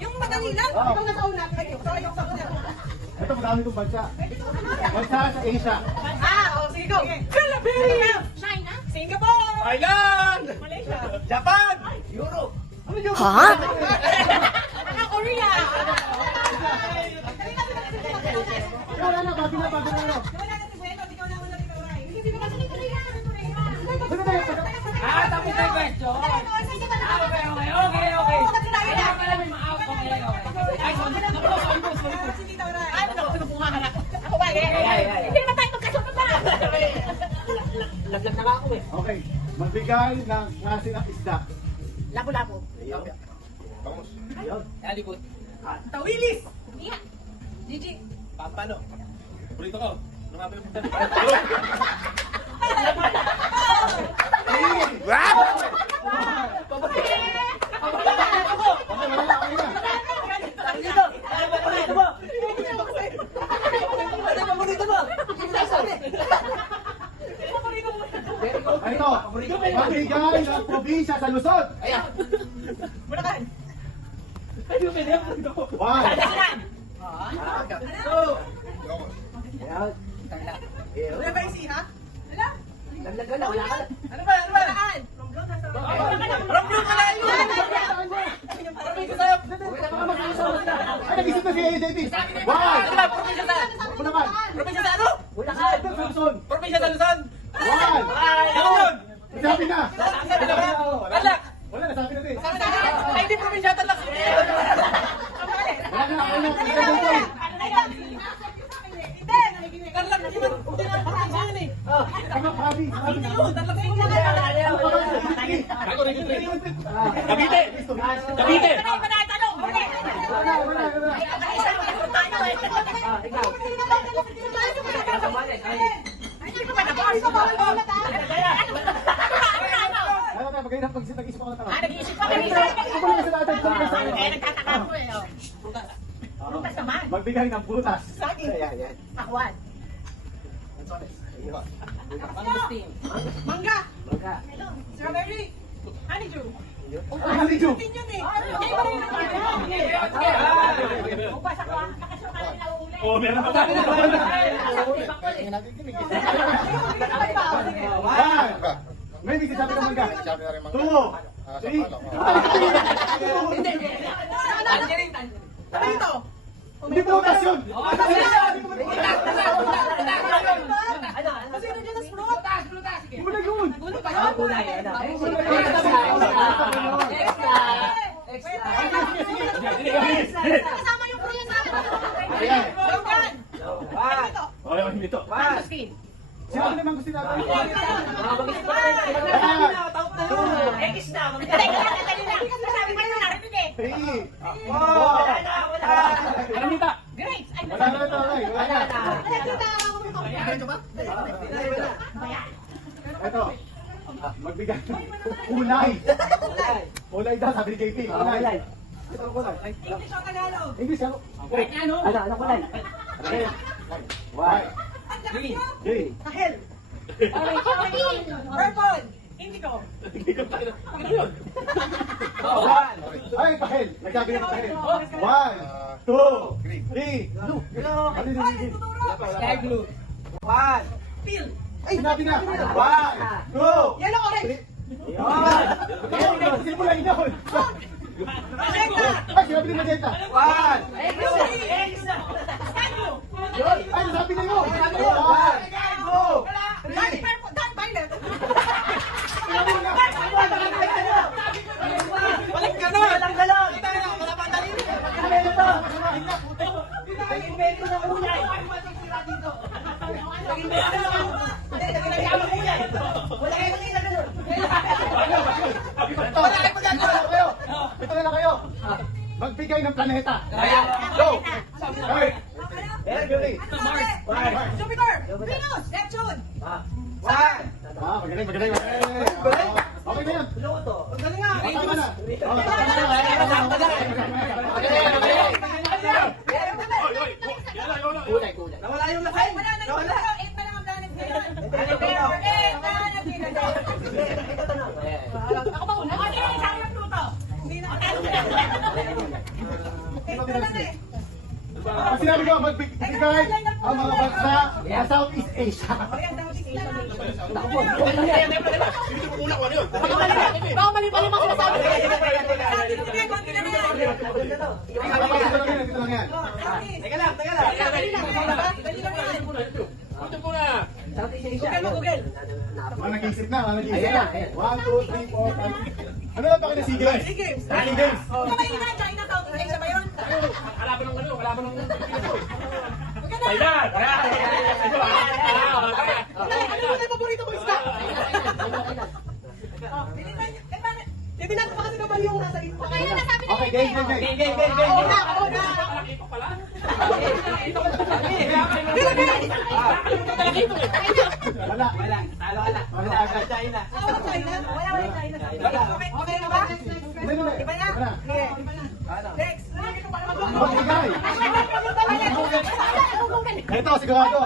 Yung madali lang. Ikaw nasa una. Ikaw sa una. Ito, madami itong bansa. Bansa sa Asia. Sige ko. Philippines. China. Singapore. Thailand! Malaysia. Japan! Europe! Ha? Korea. Wala na, bago na. Wala na si Bueno. Ikaw na una. Ikaw na. Hindi ba kasi Korea? Tapos na yung question. Okay. Kaya pala may ma-out. Okay. Ay, so, Ako ba? Hindi naman tayo magkasunod ba? laglag na nga ako eh. Okay, magbigay ng klase ng isda. Labo-labo. Kaya likod. Tawilis. Gigi. Pampano? Burrito ko. Lumapit mo tayo. Ito, magbigay ng probinsya sa Luzon. Bulacan. One. Wala ba isi, ha? Wala? Laglag na, wala ka. Ano ba? Bulacan. Ramblon ka na yun! Ay, nag-isip na si Davis. One. Bulacan. Probinsya sa ano? Ito sa Luzon. Probinsya sa Luzon! One. Luzon! Sabi na. Talak! Wala, nasabi na din. Ay, hindi probinsya talak! Wala na, okay na. Talak yun! Hindi na probinsya yun eh! Tama, Fabi. Hindi yun! Talak yun! Cavite! Cavite! Ano na, maganda nag-isip ako na tama. Nag-iisip ka. Ako na sa natin. Nagtataka ko eh. Prutas naman. Magbigay ng butas. Saging. Akwan. Mangga. Strawberry. Honeydew. Honeydew. Tin yun eh. Upas akwan. Nakasyo ka lang nauuli. Oh, meron pa tayo! May bigay sabi ng mangga. 2, 3. Ano ito? Hindi butas yun. Kasi ito dyan ang fruit. Wala yun. Kasama yung Korea sa akin. Logan. Ano ito? Okay, hindi to. Mangosteen. Sino naman gusto natin? Eggs na. Sabi mo yun, narinig eh. 3. Anong nita? Grapes. Ay, Wala na ito. Wala na. Ito. Magbigay. Kulay. Kulay daw, sabi ni JP. Kulay. Ito ang kulay. English o Tagalog? English ako. Ano kulay? White. Green. Green. Kahel. Purple. Indigo. Ay, kahel. Nagsabi na kahel. 1, 2, 3. Blue. Ano yun? Ay, tuturo. Sky blue. Peel. Ay, sinabi na. 1, 2. Yellow orange. Sino mo lang yun? Magenta. Ay, sinabi ni Magenta. Blue. Sky blue. Ay, nasabi na yun. 1, 2. Dark purple. Dark violet. Walang ganon! Walang ganon! Wala pa tayo! Nag-invento ng kulay. Ito na lang kayo. Magbigay ng planeta. Go! Earth. Mercury. Jupiter. Venus. Neptune. Magaling. Okay na yan. Ang galing nga. Tama na. Nawala yung lakay! Wala na yung Pluto. 8 pa lang ang planet ngayon. Number 8 planet ngayon. Ako ba una? Ano yung isang Pluto? Hindi na. contingency. Pag sinabi ko, magbigay ang mga bansa sa Southeast Asia. Hindi mo muna kung ano yun. Baka mali-mali mga sinasabi. Dito lang yan. Teka lang. Ito muna. Mga nag-iisip na. 1, 2, 3, 4, 5. Ano lang pa kayo na SEA Games? Running Games. Kalaban ng ano, kalaban ng Thailand! Okay, game. Wala. Talo ka na. Wala. China. Hindi. Iba na. Magbigay. Ito, sigurado.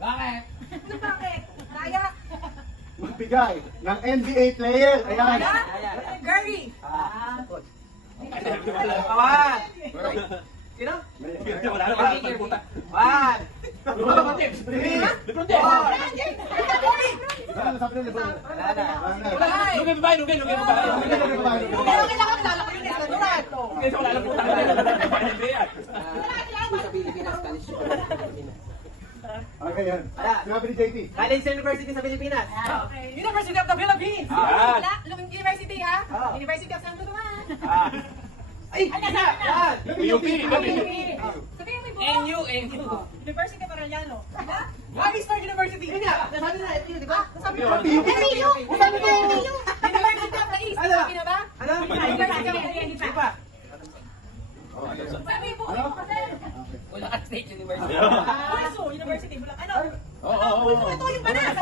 Bakit? Magbigay ng NBA player. Ayan. Gary! Kawan! Sino? Wala na, wala na. Puta. One! Three. Lebron James! Wala na, sabi na Lebron. Wala na. Wala na. Lugay ba? Lugay ba? Kasi wala na puta. Okay, yan. Sinabi ni JT. College University sa Pilipinas. University of the Philippines! Yan. University ha? University of Santo Tomas! Ay! Yan! UP! Sabihin mo yung NU! University of Arellano. Harrisburg University. Yun nga! Nasabi na ito, di ba? Sabi mo, NTU! Sabi mo, NTU! University of the East. Ano? Sabi na ba? Ano? University of the East. Di ba? Sabi mo, kasi. Bulacan State University. Puso, University. Ano? Oo. Ito yung banas.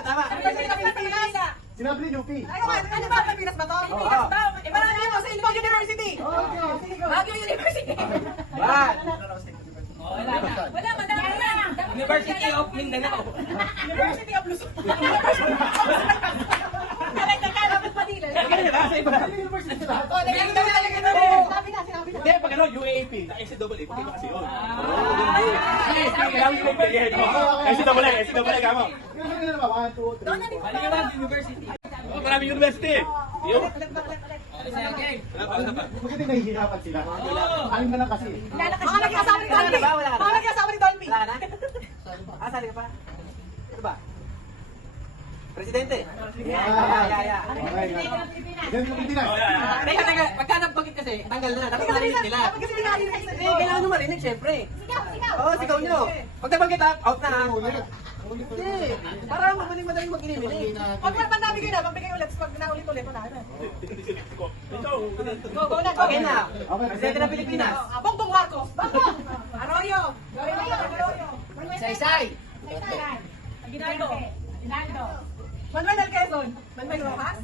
Tama. University of the Philippines. Sinabi ni UP. Ano ba? Pilipinas ba to? Pilipinas ba? Iba na mo sa Ilocos University. Baguio University. One! Wala, madami na. University of Mindanao. University of Luzon. Dapat Manila. Ganyan na, sa iba. University sila. Sinabi na. Hindi, pag ano, UAP, NCAA, pag iba kasi yun. NCAA, kamo. Sinabi na naman, 1, 2, 3. Maliwan University. Oh, maraming university. Yun. Bakit nahihirapan sila? Alim na lang kasi. Mga nagkasabi ni Dolby. Mga nagkasabi ni Dolby. Wala na? Sali ka pa? Ito ba? Presidente. Yeah. Diyan sa Pilipinas. Teka. Pagka nagbagit kasi, tanggal na. Dapat marinig nila. Dapat kasi narinig sa Eh, kailangan nyo marinig, syempre. Oo, sigaw nyo. Pag nagbagit, out na. Hindi. Para madaling mag-inimili. Pag pandami kayo na, magbigay ulit. Pag naulit-ulit, wala na. Go na, go. Okay na. Presidente ng Pilipinas. Bongbong Marcos. Bongbong. Arroyo. Saysay. Aguinaldo. Manuel L. Quezon. Manuel Rojas.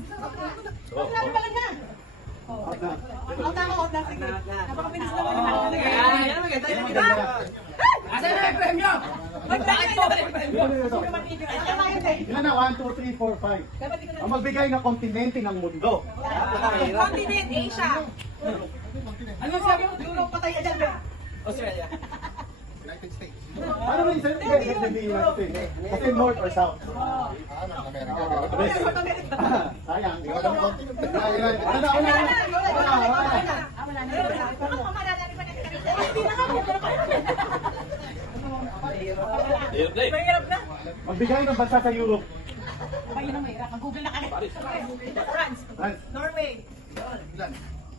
Manuel pala na. Out na. Sige. Napakabilis naman. Yan ang maganda. Yan ang maganda. Asan na yung premyo? Bakit po ba yung premyo? Ilan na? 1, 2, 3, 4, 5. Ang magbigay ng kontinente ng mundo. Continent, Asia. Ano sabi mo? Europe, patay ka dyan, be. Australia. Ano ba yung sabi United? Kasi North or South? Sayang. Mahirap na. Magbigay ng bansa sa Europe. Ayun ang mahirap. Mag-google na ka na. France. France. Norway.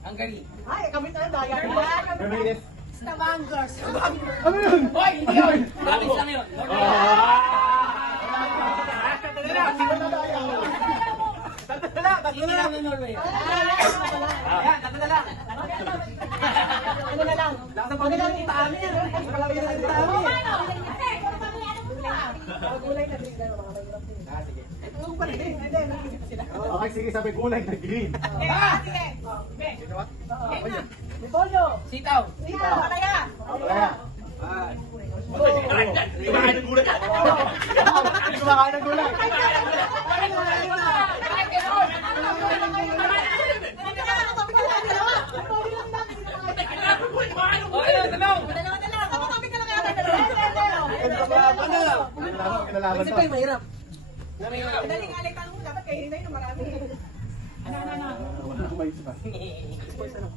Hungary. Ay, kami tayo daya. Bermudes. Stavanger. Ano yun? Hoy, hindi yun! Province lang yun. Tatlo na lang ng Norway. Ayan, tatlo na lang. Ano na lang? Lakas ang pagkakas ng tita amin yan. Palawin na ng tita amin. Gulay na din. Ito pa rin. Hindi, nag-isip sila. Okay, sige, sabi gulay na green. Sige. Repolyo. Sitaw. Sitaw. Palaya. Kaya. Kumakain ng gulay. Hindi kumakain ng gulay. Ano lalaban Isip to. ko yung mahirap. Madaling alay tanong mo, dapat kainin na yun ng marami. Wala akong maisip ah. Sports ano?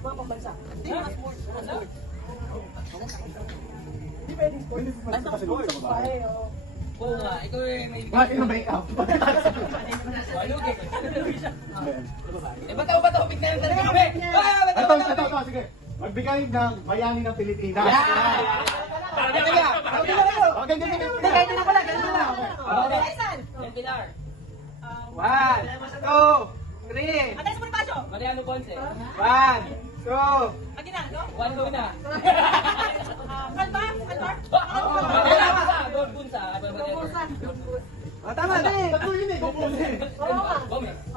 Mga pambansa. Hindi, mga sports. Hindi pwedeng sports kasi lugar sa babae. Oo nga, ikaw eh may... Bakit yung make-up? Walugi. Eh, ba't ako big na yung talaga kami? Ito, sige. Magbigay ng bayani ng Pilipinas. Okay, ganyan. Hindi, kahit na pala, ganun na lang. Okay, Esan. Yan, Pilar. 1, 2, 3. Andres Bonifacio. Mariano Ponce. 1, 2. Agina, no? Juan Luna. Kalba? Kalbar? Don Bunsa. Oh, tama, dali. Tatlo yun eh. Gomez. 1.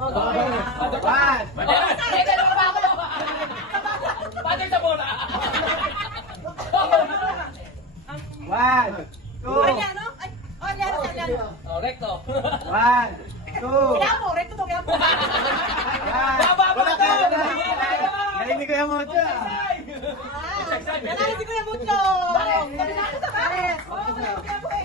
Patay sa bola. 1, 2. Aliano? Ay, oh, Aliano, si Aliano. Oh, recto. 1, 2. Kaya mo, recto to, kaya mo. Wala ka. Narinig ko yung mocha. Nakalit ko yung mucho. Sabi na ako sa bahay. Oo, kaya mo eh.